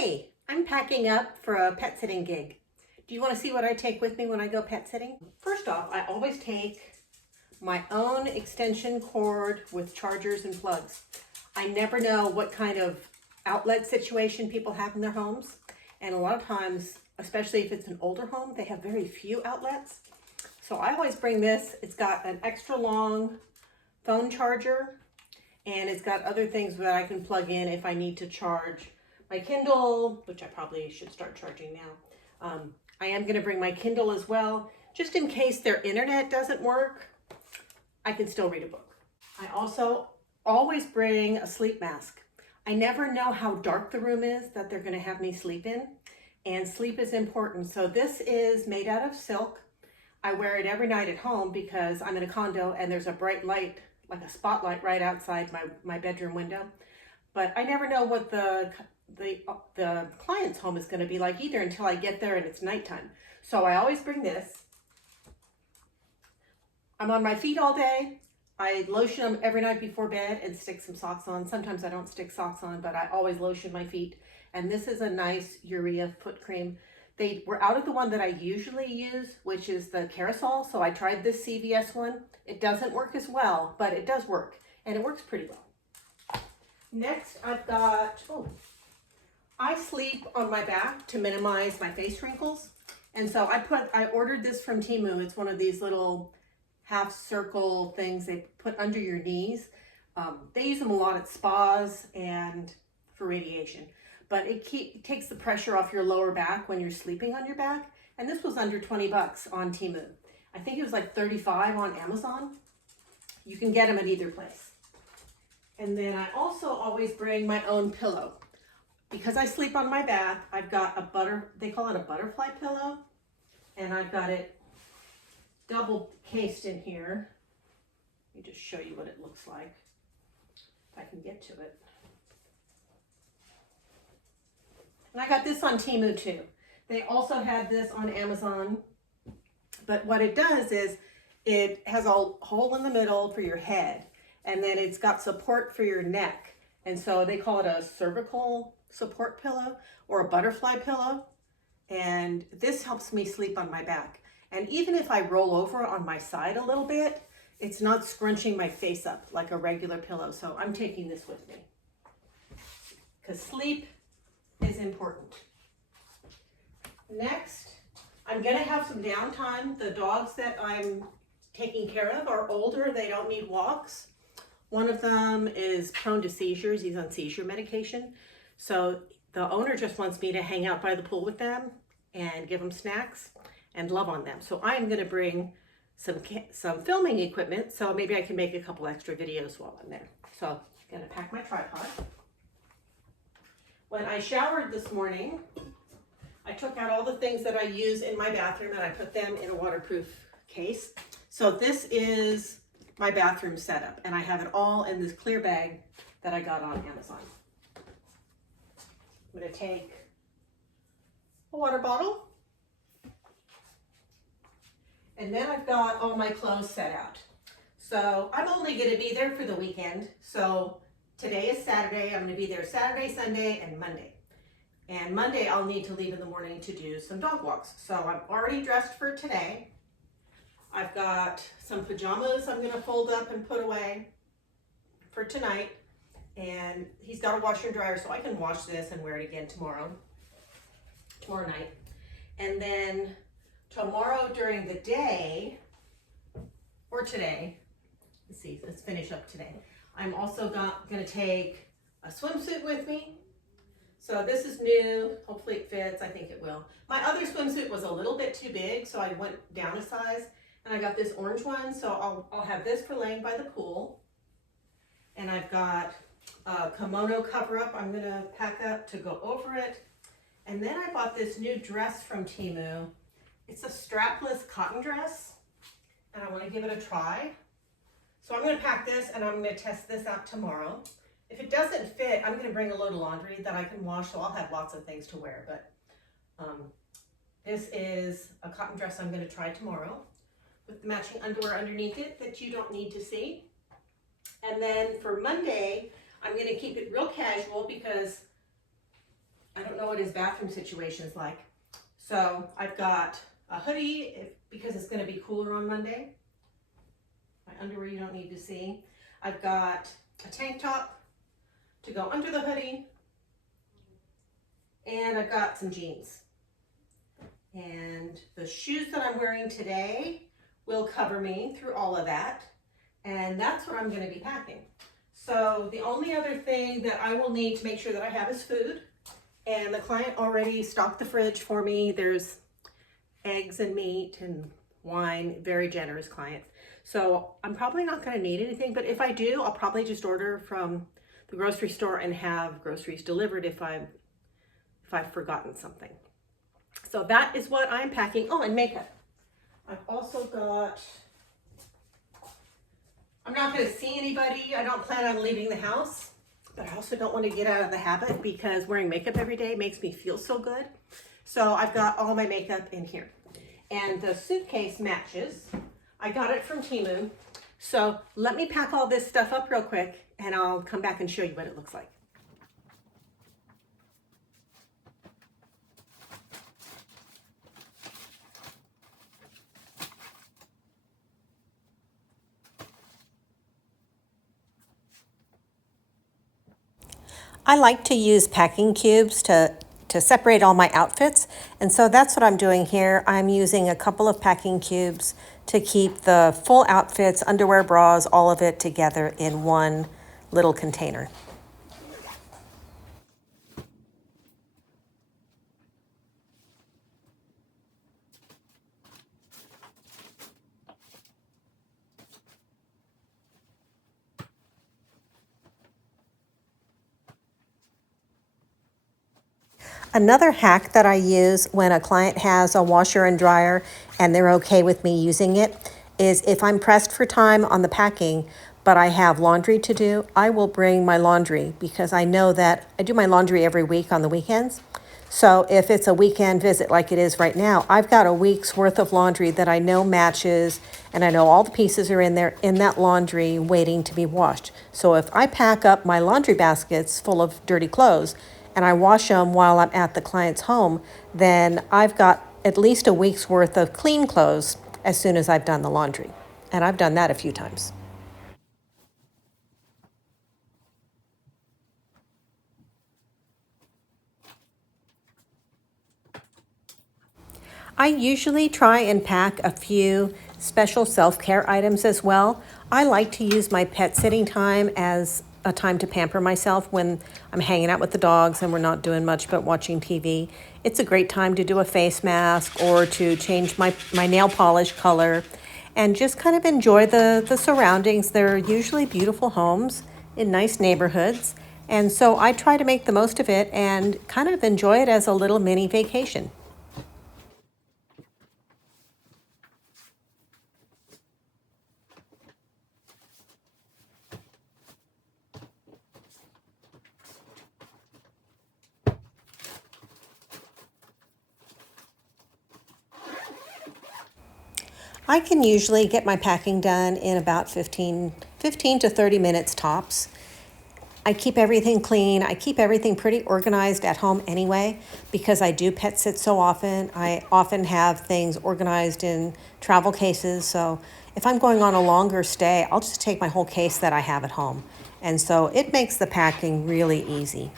Hey, I'm packing up for a pet sitting gig. Do you want to see what I take with me when I go pet sitting? First off, I always take my own extension cord with chargers and plugs. I never know what kind of outlet situation people have in their homes. And a lot of times, especially if it's an older home, they have very few outlets. So I always bring this. It's got an extra long phone charger, and it's got other things that I can plug in if I need to charge my Kindle, which I probably should start charging now. I am going to bring my Kindle as well, just in case their internet doesn't work. I can still read a book. I also always bring a sleep mask. I never know how dark the room is that they're going to have me sleep in, and sleep is important. So this is made out of silk. I wear it every night at home because I'm in a condo and there's a bright light, like a spotlight, right outside my bedroom window. But I never know what the client's home is going to be like either until I get there and it's nighttime. So I always bring this. I'm on my feet all day. I lotion them every night before bed and stick some socks on. Sometimes I don't stick socks on, but I always lotion my feet. And this is a nice urea foot cream. They were out of the one that I usually use, which is the Carousel. So I tried this CVS one. It doesn't work as well, but it does work, and it works pretty well. Next, I've got, I sleep on my back to minimize my face wrinkles. And so I ordered this from Temu. It's one of these little half circle things they put under your knees. They use them a lot at spas and for radiation, but it takes the pressure off your lower back when you're sleeping on your back. And this was under 20 bucks on Temu. I think it was like 35 on Amazon. You can get them at either place. And then I also always bring my own pillow. Because I sleep on my back, I've got they call it a butterfly pillow. And I've got it double cased in here. Let me just show you what it looks like, if I can get to it. And I got this on Temu too. They also had this on Amazon. But what it does is it has a hole in the middle for your head, and then it's got support for your neck. And so they call it a cervical support pillow or a butterfly pillow. And this helps me sleep on my back. And even if I roll over on my side a little bit, it's not scrunching my face up like a regular pillow. So I'm taking this with me because sleep is important. Next, I'm gonna have some downtime. The dogs that I'm taking care of are older. They don't need walks. One of them is prone to seizures. He's on seizure medication. So the owner just wants me to hang out by the pool with them and give them snacks and love on them. So I'm gonna bring some filming equipment, so maybe I can make a couple extra videos while I'm there. So I'm gonna pack my tripod. When I showered this morning, I took out all the things that I use in my bathroom and I put them in a waterproof case. So this is my bathroom setup, and I have it all in this clear bag that I got on Amazon. I'm gonna take a water bottle, and then I've got all my clothes set out. So I'm only gonna be there for the weekend. So today is Saturday. I'm gonna be there Saturday, Sunday, and Monday. And Monday I'll need to leave in the morning to do some dog walks. So I'm already dressed for today. I've got some pajamas I'm gonna fold up and put away for tonight. And he's got a washer and dryer, so I can wash this and wear it again tomorrow night. And then tomorrow during the day, or today, let's finish up today. I'm also gonna take a swimsuit with me. So this is new, hopefully it fits, I think it will. My other swimsuit was a little bit too big, so I went down a size, and I got this orange one, so I'll have this for laying by the pool. And I've got a kimono cover up I'm gonna pack up to go over it. And then I bought this new dress from Temu. It's a strapless cotton dress, and I wanna give it a try. So I'm gonna pack this, and I'm gonna test this out tomorrow. If it doesn't fit, I'm gonna bring a load of laundry that I can wash, so I'll have lots of things to wear. But this is a cotton dress I'm gonna try tomorrow with the matching underwear underneath it that you don't need to see. And then for Monday, I'm gonna keep it real casual because I don't know what his bathroom situation is like. So I've got a hoodie because it's going to be cooler on Monday. My underwear you don't need to see. I've got a tank top to go under the hoodie. And I've got some jeans. And the shoes that I'm wearing today will cover me through all of that. And that's what I'm going to be packing. So the only other thing that I will need to make sure that I have is food. And the client already stocked the fridge for me. There's eggs and meat and wine, very generous client. So I'm probably not going to need anything, but if I do, I'll probably just order from the grocery store and have groceries delivered if I've forgotten something. So that is what I'm packing. Oh, and makeup. I've also got, I'm not going to see anybody. I don't plan on leaving the house, but I also don't want to get out of the habit because wearing makeup every day makes me feel so good. So I've got all my makeup in here. And the suitcase matches. I got it from Temu. So let me pack all this stuff up real quick and I'll come back and show you what it looks like. I like to use packing cubes to separate all my outfits. And so that's what I'm doing here. I'm using a couple of packing cubes to keep the full outfits, underwear, bras, all of it together in one little container. Another hack that I use when a client has a washer and dryer and they're okay with me using it is if I'm pressed for time on the packing, but I have laundry to do, I will bring my laundry because I know that I do my laundry every week on the weekends. So if it's a weekend visit like it is right now, I've got a week's worth of laundry that I know matches and I know all the pieces are in there in that laundry waiting to be washed. So if I pack up my laundry baskets full of dirty clothes and I wash them while I'm at the client's home, then I've got at least a week's worth of clean clothes as soon as I've done the laundry. And I've done that a few times. I usually try and pack a few special self-care items as well. I like to use my pet sitting time as a time to pamper myself when I'm hanging out with the dogs and we're not doing much but watching TV. It's a great time to do a face mask or to change my nail polish color and just kind of enjoy the surroundings. They're usually beautiful homes in nice neighborhoods. And so I try to make the most of it and kind of enjoy it as a little mini vacation. I can usually get my packing done in about 15 to 30 minutes tops. I keep everything clean. I keep everything pretty organized at home anyway because I do pet sit so often. I often have things organized in travel cases. So if I'm going on a longer stay, I'll just take my whole case that I have at home. And so it makes the packing really easy.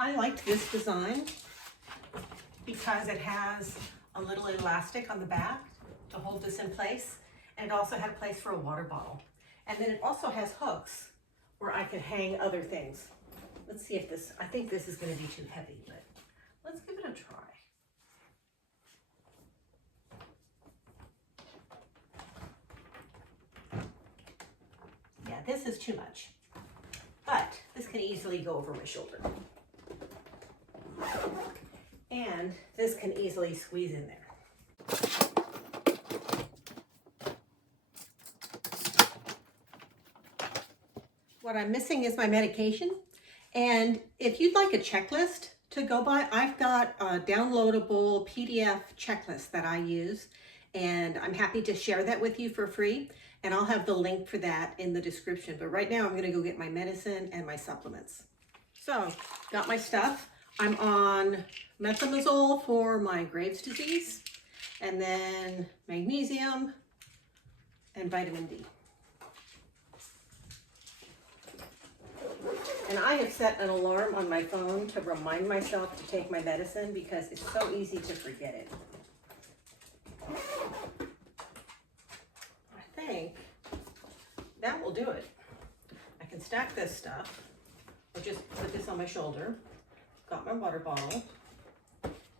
I liked this design because it has a little elastic on the back to hold this in place, and it also had a place for a water bottle. And then it also has hooks where I can hang other things. Let's see if this, I think this is going to be too heavy, but let's give it a try. Yeah, this is too much, but this can easily go over my shoulder. And this can easily squeeze in there. What I'm missing is my medication. And if you'd like a checklist to go by. I've got a downloadable PDF checklist that I use, and I'm happy to share that with you for free. And I'll have the link for that in the description. But right now I'm gonna go get my medicine and my supplements. So, got my stuff. I'm on methimazole for my Graves' disease, and then magnesium and vitamin D. And I have set an alarm on my phone to remind myself to take my medicine because it's so easy to forget it. I think that will do it. I can stack this stuff or just put this on my shoulder. Got my water bottle,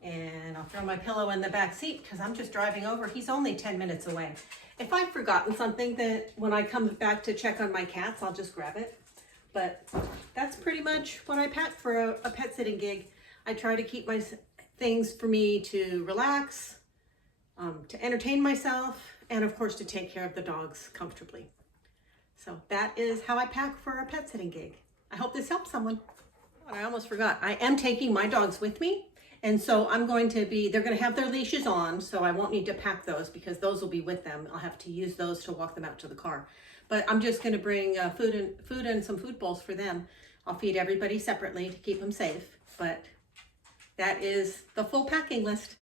and I'll throw my pillow in the back seat because I'm just driving over. He's only 10 minutes away. If I've forgotten something, that when I come back to check on my cats, I'll just grab it. But that's pretty much what I pack for a pet sitting gig. I try to keep my things for me to relax, to entertain myself, and of course to take care of the dogs comfortably. So that is how I pack for a pet sitting gig. I hope this helps someone. I almost forgot. I am taking my dogs with me, and so they're going to have their leashes on, so I won't need to pack those because those will be with them. I'll have to use those to walk them out to the car. But I'm just going to bring food and some food bowls for them. I'll feed everybody separately to keep them safe, but that is the full packing list.